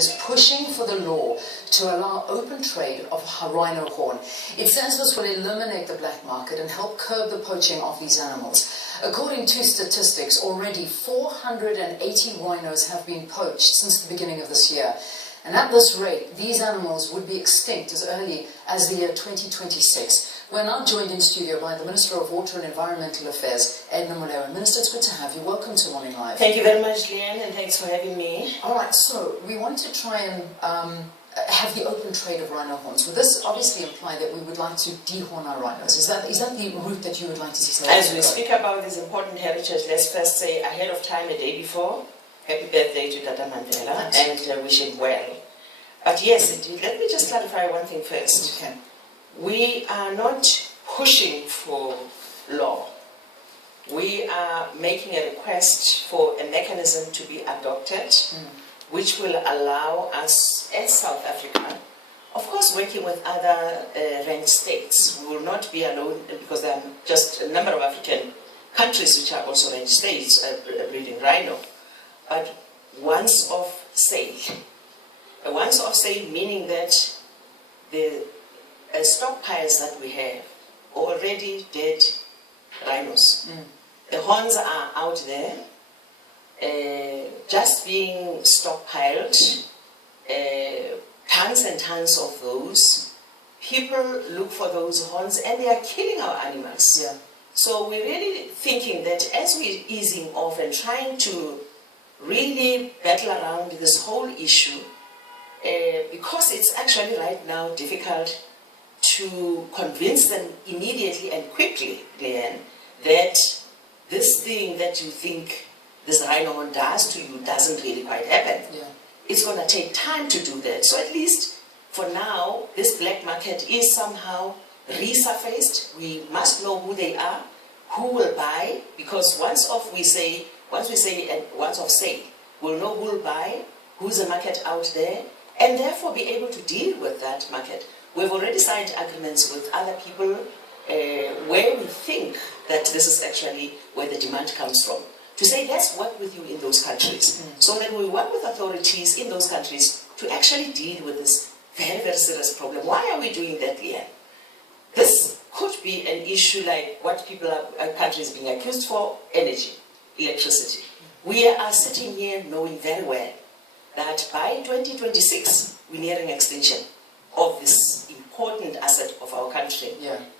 is pushing for the law to allow open trade of rhino horn. It says this will eliminate the black market and help curb the poaching of these animals. According to statistics, already 480 rhinos have been poached since the beginning of this year. And at this rate, these animals would be extinct as early as the year 2026. We're now joined in studio by the Minister of Water and Environmental Affairs, Edna Molewa. Minister, it's good to have you. Welcome to Morning Live. Thank you very much, Leanne, and thanks for having me. All right, so we want to try and have the open trade of rhino horns. Would this obviously imply that we would like to dehorn our rhinos? Is that the route that you would like to see? As we speak about this important heritage, let's first say ahead of time, a day before, happy birthday to Tata Mandela, and wish him well. But yes, indeed, let me just clarify one thing first. Okay. We are not pushing for law. We are making a request for a mechanism to be adopted, which will allow us as South Africa, of course working with other ranked states. We will not be alone because there are just a number of African countries which are also ranked states breeding rhino. But once off sale. A once off sale meaning that the stockpiles that we have already dead rhinos. The horns are out there, just being stockpiled, tons and tons of those. People look for those horns and they are killing our animals. Yeah. So we're really thinking that as we're easing off and trying to really battle around this whole issue, because it's actually right now difficult to convince them immediately and quickly, Leanne, that this thing that you think this rhino horn does to you doesn't really quite happen. Yeah. It's going to take time to do that. So at least for now, this black market is somehow resurfaced. We must know who they are, who will buy, because once we say and once off sale, we'll know who will buy, who's the market out there, and therefore be able to deal with that market. We've already signed agreements with other people where we think that this is actually where the demand comes from. To say, let's work with you in those countries. So then we work with authorities in those countries to actually deal with this very, very serious problem. Why are we doing that, Leanne? This could be an issue like what countries being accused for, energy, electricity. We are sitting here knowing very well that by 2026, we're nearing extinction of this important asset of our country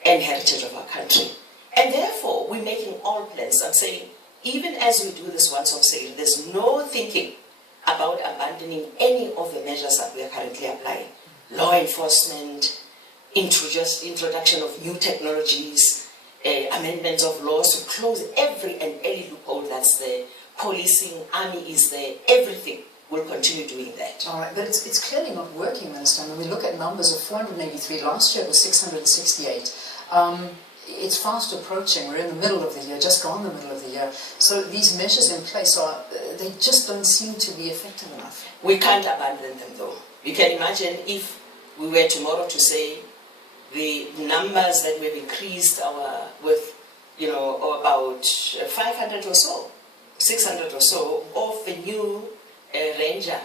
and heritage of our country. And therefore, we're making all plans. I'm saying, even as we do this once off sale, there's no thinking about abandoning any of the measures that we are currently applying. Law enforcement, introduction of new technologies, amendments of laws to close every and any loophole that's there, policing, army is there, everything. We'll continue doing that. All right, but it's clearly not working, Minister. When we look at numbers of 483, last year it was 668. It's fast approaching. We're in the middle of the year, just gone the middle of the year. So these measures in place, they just don't seem to be effective enough. We can't abandon them though. You can imagine if we were tomorrow to say the numbers that we've increased with, about 500 or so, 600 or so of the new ranger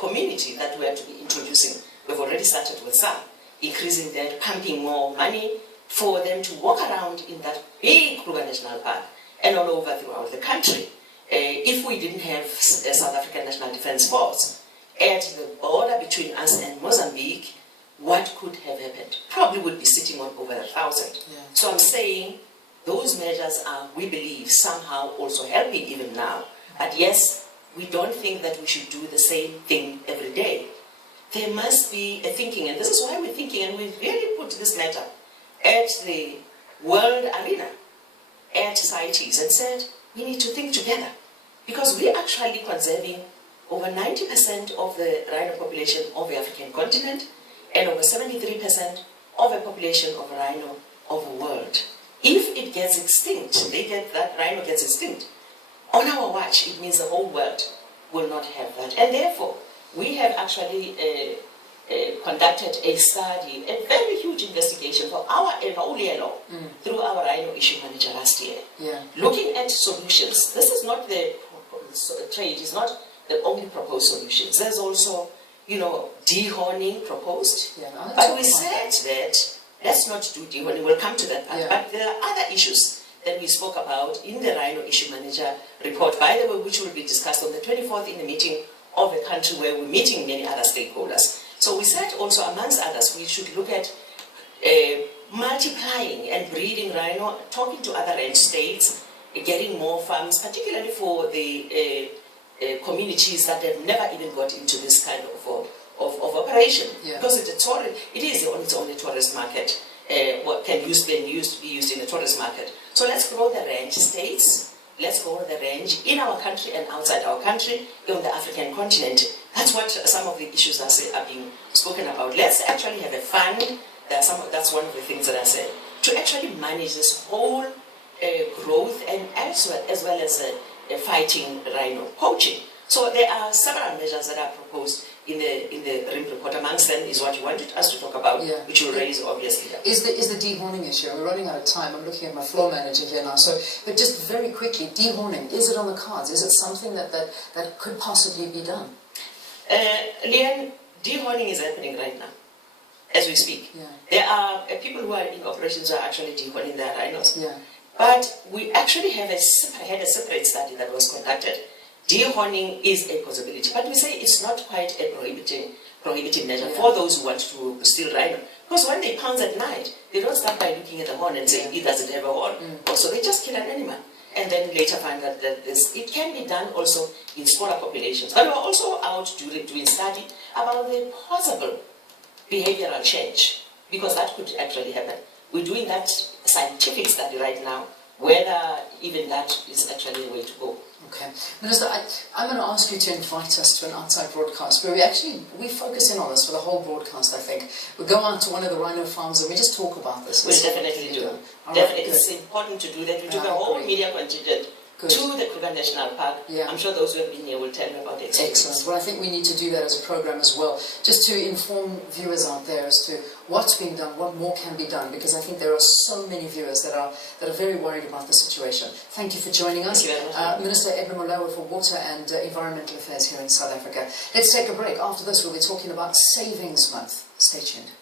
community that we are to be introducing. We've already started with some, increasing that, pumping more money for them to walk around in that big Kruger National Park and all over throughout the country. If we didn't have a South African National Defence Force at the border between us and Mozambique, what could have happened? Probably would be sitting on over 1,000. Yeah. So I'm saying those measures are, we believe, somehow also helping even now. But yes, we don't think that we should do the same thing every day. There must be a thinking, and this is why we're thinking, and we've really put this matter at the world arena, at CITES, and said, we need to think together. Because we're actually conserving over 90% of the rhino population of the African continent, and over 73% of the population of rhino of the world. If it gets extinct, that rhino gets extinct, on our watch, it means the whole world will not have that. And therefore, we have actually conducted a study, a very huge investigation for our whole year long, through our Rhino issue manager last year, looking at solutions. This is not the trade, it's not the only proposed solutions. There's also, dehorning proposed. Yeah, no, but we said that let's not do dehorning. We'll come to that part. Yeah. But there are other issues that we spoke about in the Rhino Issue Manager report, by the way, which will be discussed on the 24th in the meeting of the country where we're meeting many other stakeholders. So we said also, amongst others, we should look at multiplying and breeding rhino, talking to other range states, getting more farms, particularly for the communities that have never even got into this kind of operation. Yeah. Because it is on its own a tourist market, what can be used in a tourist market. So let's grow the range states, let's grow the range in our country and outside our country, on the African continent. That's what some of the issues are being spoken about. Let's actually have a fund. That's one of the things that I said, to actually manage this whole growth and as well as fighting rhino poaching. So there are several measures that are proposed in the RIM report. Amongst them is what you wanted us to talk about, Yeah. which will raise obviously. Is the dehorning issue? We're running out of time. I'm looking at my floor manager here now. So, but just very quickly, dehorning, is it on the cards? Is it something that could possibly be done? Leanne, dehorning is happening right now, as we speak. Yeah. There are people who are in operations who are actually dehorning their rhinos. Yeah. But we actually had a separate study that was conducted. Dehorning is a possibility, but we say it's not quite a prohibitive measure for those who want to steal rhino. Because when they pounce at night, they don't start by looking at the horn and saying it doesn't have a horn. So they just kill an animal and then later find out that it can be done also in smaller populations. But we're also out doing study about the possible behavioral change, because that could actually happen. We're doing that scientific study right now, whether even that is actually the way to go. Okay. Minister, I'm going to ask you to invite us to an outside broadcast where we focus in on this for the whole broadcast, I think. We go out to one of the rhino farms and we just talk about this. We definitely do. Definitely. It's important to do that. We took a whole media contingent to the Kruger National Park. Yeah. I'm sure those who have been here will tell you about the experience. Excellent. Well, I think we need to do that as a program as well, just to inform viewers out there as to what's being done, what more can be done, because I think there are so many viewers that are very worried about the situation. Thank you for joining us. Thank you very much. Minister Edna Molewa for Water and Environmental Affairs here in South Africa. Let's take a break. After this, we'll be talking about Savings Month. Stay tuned.